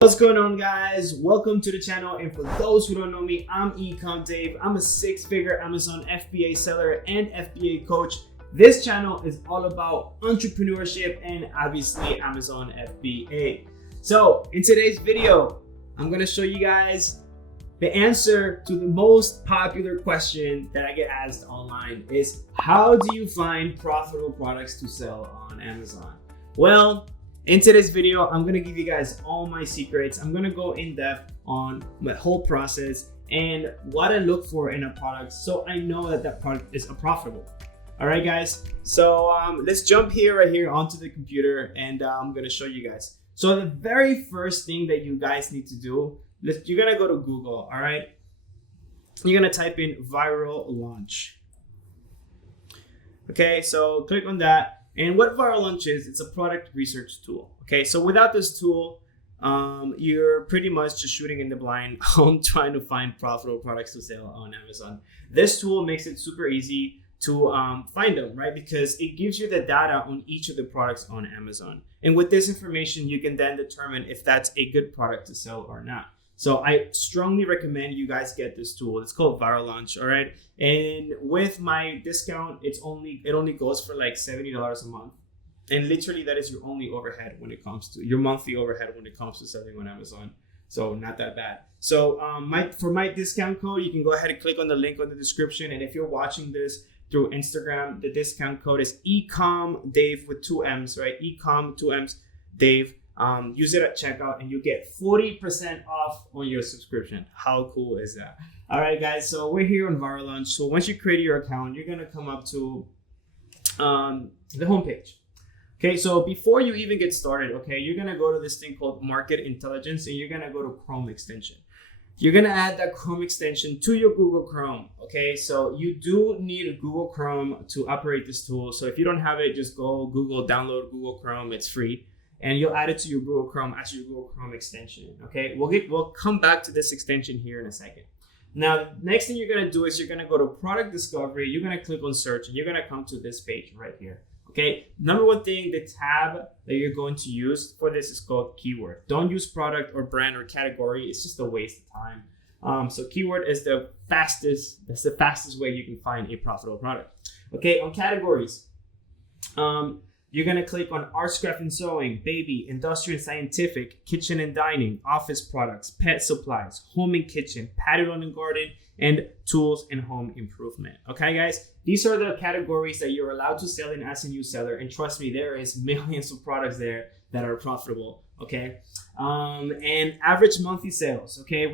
What's going on, guys? Welcome to the channel, and for those who don't know me, I'm Ecom Dave. I'm a six-figure Amazon FBA seller and FBA coach. This channel is all about entrepreneurship and obviously Amazon FBA. So in today's video, I'm gonna show you guys the answer to the most popular question that I get asked online is, how do you find profitable products to sell on Amazon? Well, in today's video, I'm gonna give you guys all my secrets. I'm gonna go in depth on my whole process and what I look for in a product so I know that that product is profitable. All right, guys. So let's jump right here onto the computer, and I'm gonna show you guys. So the very first thing that you guys need to do, you're gonna go to Google. All right. You're gonna type in viral launch. Okay, so click on that. And what Viral Launch is, it's a product research tool. Okay, so without this tool, you're pretty much just shooting in the blind on trying to find profitable products to sell on Amazon. This tool makes it super easy to find them, right? Because it gives you the data on each of the products on Amazon. And with this information, you can then determine if that's a good product to sell or not. So I strongly recommend you guys get this tool. It's called Viral Launch, all right? And with my discount, it only goes for like $70 a month. And literally that is your only overhead when it comes to your monthly overhead when it comes to selling on Amazon. So not that bad. So for my discount code, you can go ahead and click on the link on the description. And if you're watching this through Instagram, the discount code is EcomDave with 2 M's, right? Ecom 2 M's Dave. Use it at checkout and you get 40% off on your subscription. How cool is that? All right, guys, so we're here on Viral Launch. So once you create your account, you're gonna come up to the homepage. Okay, so before you even get started, okay, you're gonna go to this thing called Market Intelligence, and you're gonna go to Chrome extension. You're gonna add that Chrome extension to your Google Chrome, okay? So you do need a Google Chrome to operate this tool. So if you don't have it, just go download Google Chrome, it's free. And you'll add it to your Google Chrome as your Google Chrome extension, okay? We'll come back to this extension here in a second. Now, next thing you're gonna do is you're gonna go to Product Discovery, you're gonna click on Search, and you're gonna come to this page right here, okay? Number one thing, the tab that you're going to use for this is called Keyword. Don't use product or brand or category, it's just a waste of time. So Keyword is that's the fastest way you can find a profitable product. Okay, on categories, you're gonna click on arts, craft and sewing, baby, industrial and scientific, kitchen and dining, office products, pet supplies, home and kitchen, patio and garden, and tools and home improvement. Okay, guys, these are the categories that you're allowed to sell in as a new seller. And trust me, there is millions of products there that are profitable. Okay, and average monthly sales. Okay,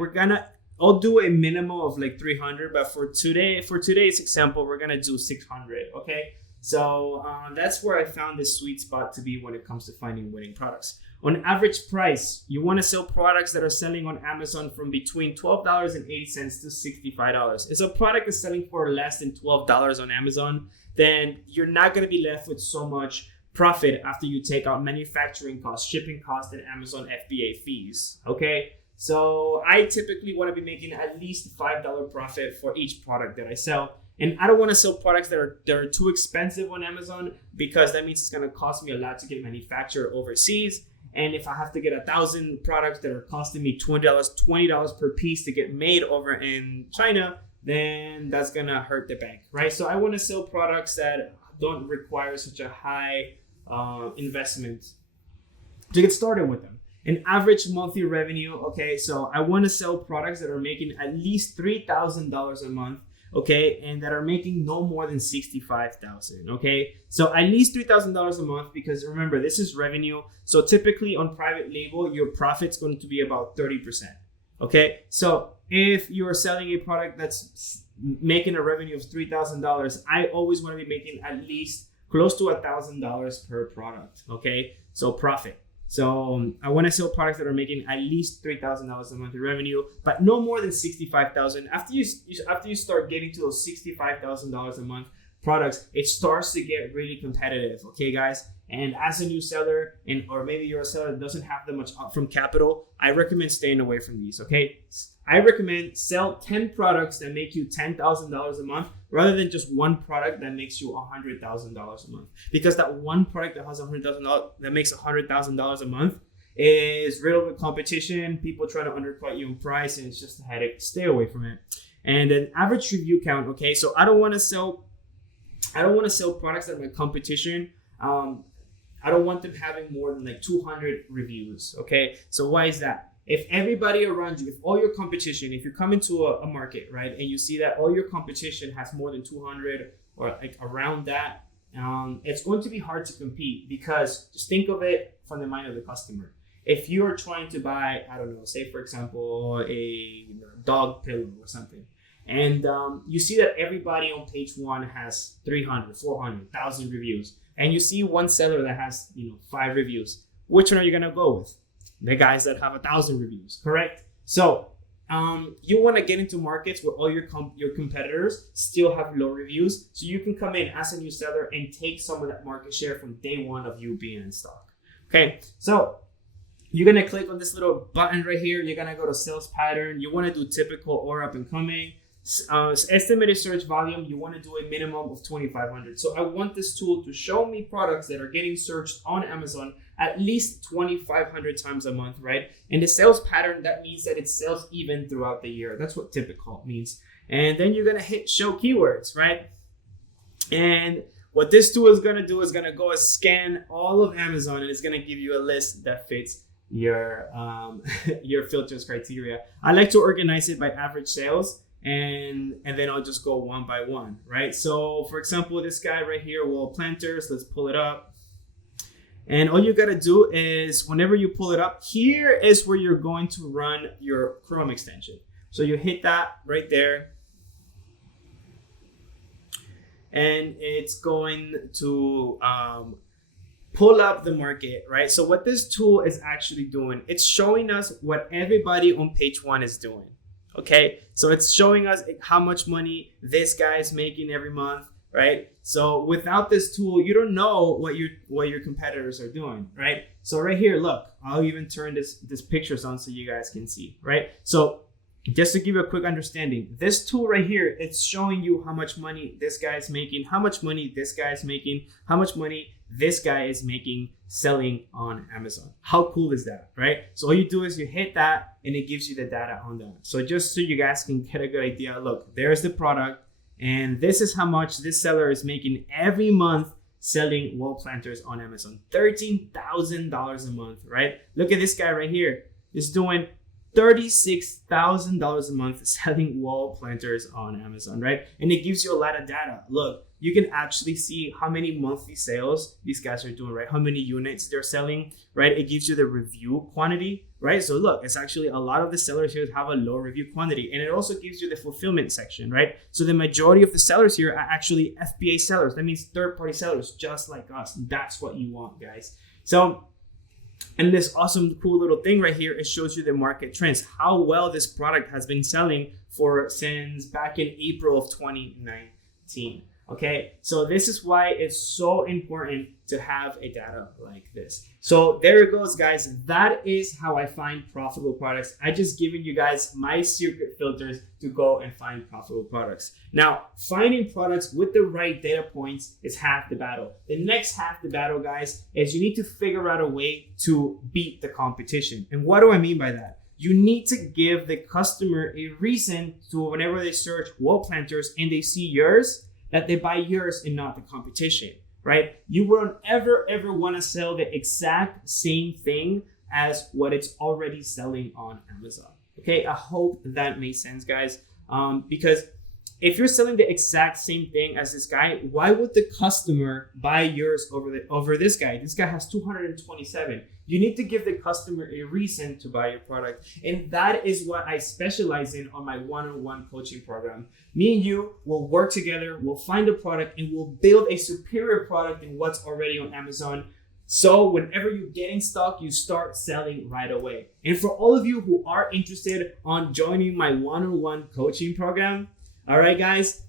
I'll do a minimum of like 300, but for today's example, we're gonna do 600. Okay. So that's where I found this sweet spot to be when it comes to finding winning products. On average price, you want to sell products that are selling on Amazon from between $12.80 to $65. If a product is selling for less than $12 on Amazon, then you're not going to be left with so much profit after you take out manufacturing costs, shipping costs, and Amazon FBA fees. Okay, so I typically want to be making at least $5 profit for each product that I sell. And I don't want to sell products that are too expensive on Amazon, because that means it's going to cost me a lot to get manufactured overseas. And if I have to get 1,000 products that are costing me $20 per piece to get made over in China, then that's going to hurt the bank, right? So I want to sell products that don't require such a high investment to get started with them. An average monthly revenue, okay, so I want to sell products that are making at least $3,000 a month. Okay, and that are making no more than $65,000. Okay, so at least $3,000 a month, because remember, this is revenue. So typically on private label, your profit's going to be about 30%. Okay, so if you're selling a product that's making a revenue of $3,000, I always want to be making at least close to $1,000 per product. Okay, so profit. So I want to sell products that are making at least $3,000 a month in revenue, but no more than $65,000. After you start getting to those $65,000 a month products, it starts to get really competitive. Okay, guys. And as a new seller, or maybe you're a seller that doesn't have that much upfront capital, I recommend staying away from these. Okay, I recommend sell 10 products that make you $10,000 a month, rather than just one product that makes you $100,000 a month. Because that one product that has $100,000 that makes $100,000 a month is riddled with competition, people trying to undercut you in price, and it's just a headache. Stay away from it. And an average review count. Okay, so I don't want to sell products that are my competition. I don't want them having more than like 200 reviews. Okay, so why is that? If everybody around you, if all your competition, if you come into a market, right, and you see that all your competition has more than 200 or like around that, it's going to be hard to compete, because just think of it from the mind of the customer. If you're trying to buy, I don't know, say for example, a dog pillow or something, and you see that everybody on page one has 300, 400, 1,000 reviews, and you see one seller that has 5 reviews, which one are you gonna go with? The guys that have 1,000 reviews, correct? So you want to get into markets where all your competitors still have low reviews, so you can come in as a new seller and take some of that market share from day one of you being in stock. Okay, so you're gonna click on this little button right here. You're gonna go to sales pattern. You want to do typical or up and coming. Estimated search volume, you want to do a minimum of 2,500. So I want this tool to show me products that are getting searched on Amazon at least 2,500 times a month, right? And the sales pattern, that means that it sells even throughout the year. That's what typical means. And then you're gonna hit show keywords, right? And what this tool is gonna do is gonna go and scan all of Amazon, and it's gonna give you a list that fits your your filters criteria. I like to organize it by average sales. And then I'll just go one by one, right? So for example, this guy right here, wall planters, let's pull it up. And all you gotta do is, whenever you pull it up, here is where you're going to run your Chrome extension. So you hit that right there, and it's going to pull up the market, right? So what this tool is actually doing, it's showing us what everybody on page one is doing. Okay, so it's showing us how much money this guy is making every month, right? So without this tool, you don't know what your competitors are doing, right? So right here, look, I'll even turn this pictures on so you guys can see, right? So just to give you a quick understanding, this tool right here, it's showing you how much money this guy is making, how much money this guy is making, how much money this guy is making selling on Amazon. How cool is that, right? So all you do is you hit that, and it gives you the data on that. So just so you guys can get a good idea, look, there's the product, and this is how much this seller is making every month selling wall planters on Amazon. $13,000 a month, right? Look at this guy right here. He's doing $36,000 a month selling wall planters on Amazon, right? And it gives you a lot of data. Look, you can actually see how many monthly sales these guys are doing, right? How many units they're selling, right? It gives you the review quantity, right? So look, it's actually a lot of the sellers here have a low review quantity, and it also gives you the fulfillment section, right? So the majority of the sellers here are actually FBA sellers. That means third-party sellers, just like us. That's what you want, guys. So, and this awesome, cool little thing right here, it shows you the market trends, how well this product has been selling since back in April of 2019. Okay, so this is why it's so important to have a data like this. So there it goes, guys. That is how I find profitable products. I just given you guys my secret filters to go and find profitable products. Now, finding products with the right data points is half the battle. The next half the battle, guys, is you need to figure out a way to beat the competition. And what do I mean by that? You need to give the customer a reason to, whenever they search wall planters and they see yours, that they buy yours and not the competition, right? You won't ever want to sell the exact same thing as what it's already selling on Amazon. Okay, I hope that makes sense, guys. Because if you're selling the exact same thing as this guy, why would the customer buy yours over this guy? This guy has 227. You need to give the customer a reason to buy your product. And that is what I specialize in on my one-on-one coaching program. Me and you will work together, we'll find a product, and we'll build a superior product than what's already on Amazon. So whenever you get in stock, you start selling right away. And for all of you who are interested on joining my one-on-one coaching program, all right, guys,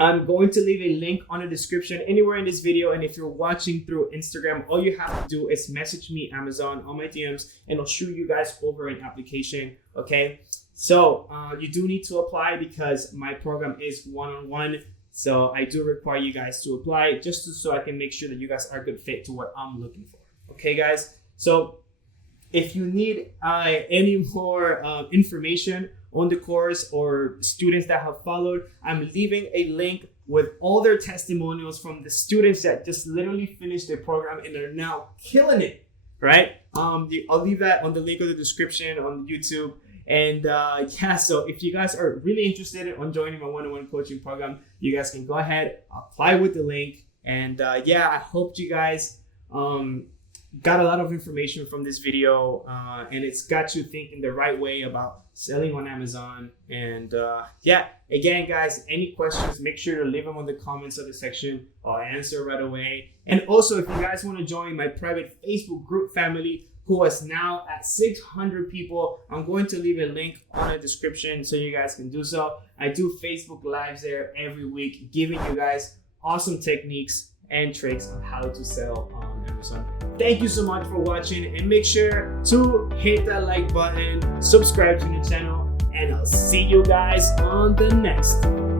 I'm going to leave a link on the description anywhere in this video. And if you're watching through Instagram, all you have to do is message me Amazon on my DMs, and I'll shoot you guys over an application. Okay, so you do need to apply because my program is one-on-one. So I do require you guys to apply so I can make sure that you guys are a good fit to what I'm looking for. Okay, guys. So if you need any more information on the course or students that have followed, I'm leaving a link with all their testimonials from the students that just literally finished their program and are now killing it, right? I'll leave that on the link of the description on YouTube. And yeah, so if you guys are really interested in joining my one-on-one coaching program, you guys can go ahead, apply with the link. And yeah, I hope you guys got a lot of information from this video, and it's got you thinking the right way about selling on Amazon. And yeah, again, guys, any questions, make sure to leave them on the comments of the section. I'll answer right away. And also, if you guys want to join my private Facebook group family, who is now at 600 people, I'm going to leave a link on the description so you guys can do so. I do Facebook Lives there every week, giving you guys awesome techniques and tricks on how to sell on Amazon. Thank you so much for watching, and make sure to hit that like button, subscribe to the channel, and I'll see you guys on the next one.